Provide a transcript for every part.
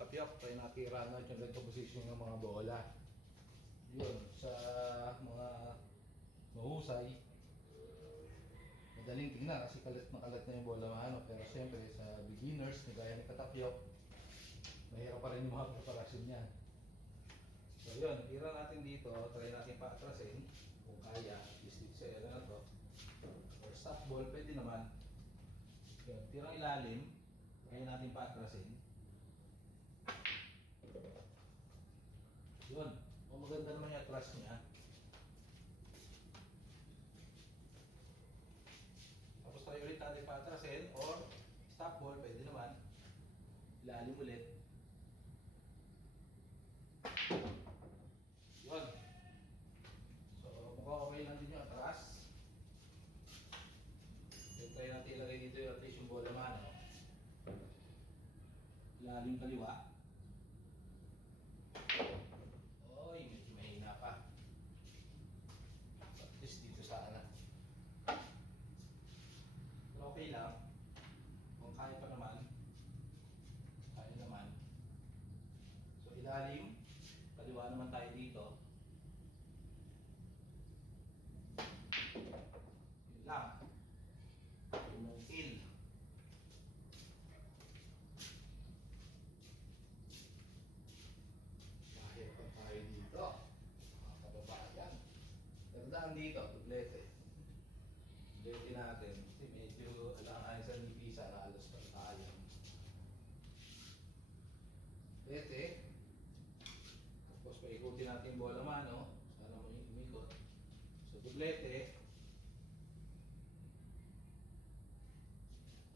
katapyok, try natin i-run out yung ganito position ng mga bola. Yun, sa mga mahusay, madaling tingnan kasi kalat na yung bola mano. Pero siyempre sa beginners na gaya ni katapyok, mahirap pa rin yung mga preparasyon niya. So yun, tira natin dito, try natin paatrasin kung kaya, at least dito sa area na to. Or stop ball, pwede naman. Yun, tirang ilalim, kaya natin paatrasin. Yun, kung maganda naman yung atras niya. Tapos try ulit natin paatrasin, or stop ball, pwede naman. Ilalim ulit. Yun. So, mukhang okay lang din yung atras. Then, try natin ilagay dito yung at least yung bola mano. Ilalim kaliwa. Oy, medyo mahina pa. So, at least dito sana. Pero okay lang. Kung kaya pa naman. Kaya naman. So, ilalim. Kaliwa naman tayo dito. Yun lang. Umungkil. Kaya pa tayo dito. Mga kababayan. Tandaan dito, dublete. Dublete natin. Kasi medyo alang-alang sa nipisa na alas pa tayo. Dublete. Tapos paikutin natin yung bola mano. Sana mo yung umikot. So, dublete.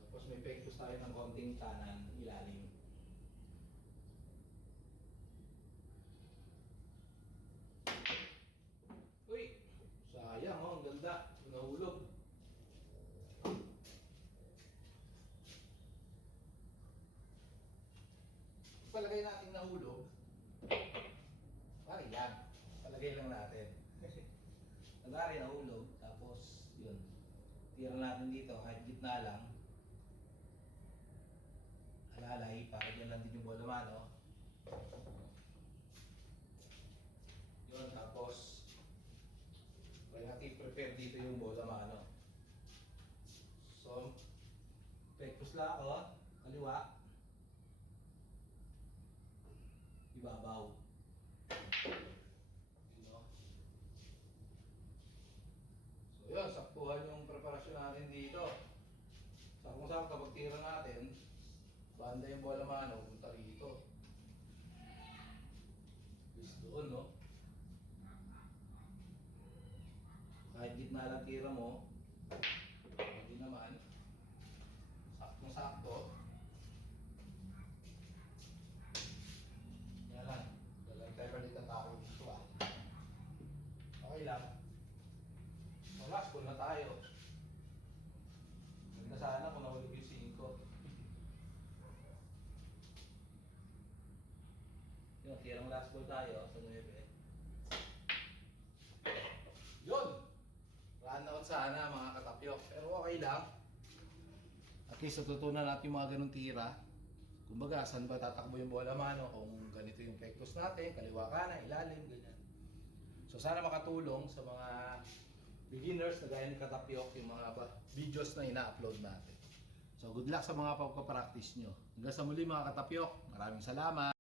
Tapos may pektos tayo ng konting kanan, ilalim. Uy! Sayang oh, ang ganda. Nahulog. Palagay natin nahulog. Pare yan. Palagay lang natin. Nagari nahulog. Tapos yun. Tira natin dito kahit gitna lang. Alalay para dyan lang din yung bola mano. Yun, tapos try natin prepare dito yung bola mano. So, pektos lang ako, kaliwa, ibabaw. You know? So yun, saktuhan yung preparasyon natin dito. Sa kung saan kapag tira natin, banda yung bola mano, punta rito. Please doon, no? Kahit gitna lang tira mo, hindi naman. Saktong-sakto. Yan lang. Dalang tayo palit ang tao dito ah. Okay lang. So last ball na tayo. Ganda sana kung nahulog yung 5. Yun, tirang last ball tayo sa 9. Yun! Run out sana mga katapyok. Pero okay lang. At least natutunan natin yung mga ganong tira. Kumbaga, saan ba tatakbo yung bola mano? Kung ganito yung pektos natin, kaliwa kanan, ilalim, ganyan. So sana makatulong sa mga beginners na gaya ni Katapyok yung mga videos na ina-upload natin. So good luck sa mga pagpapractice nyo. Hanggang sa muli mga Katapyok. Maraming salamat.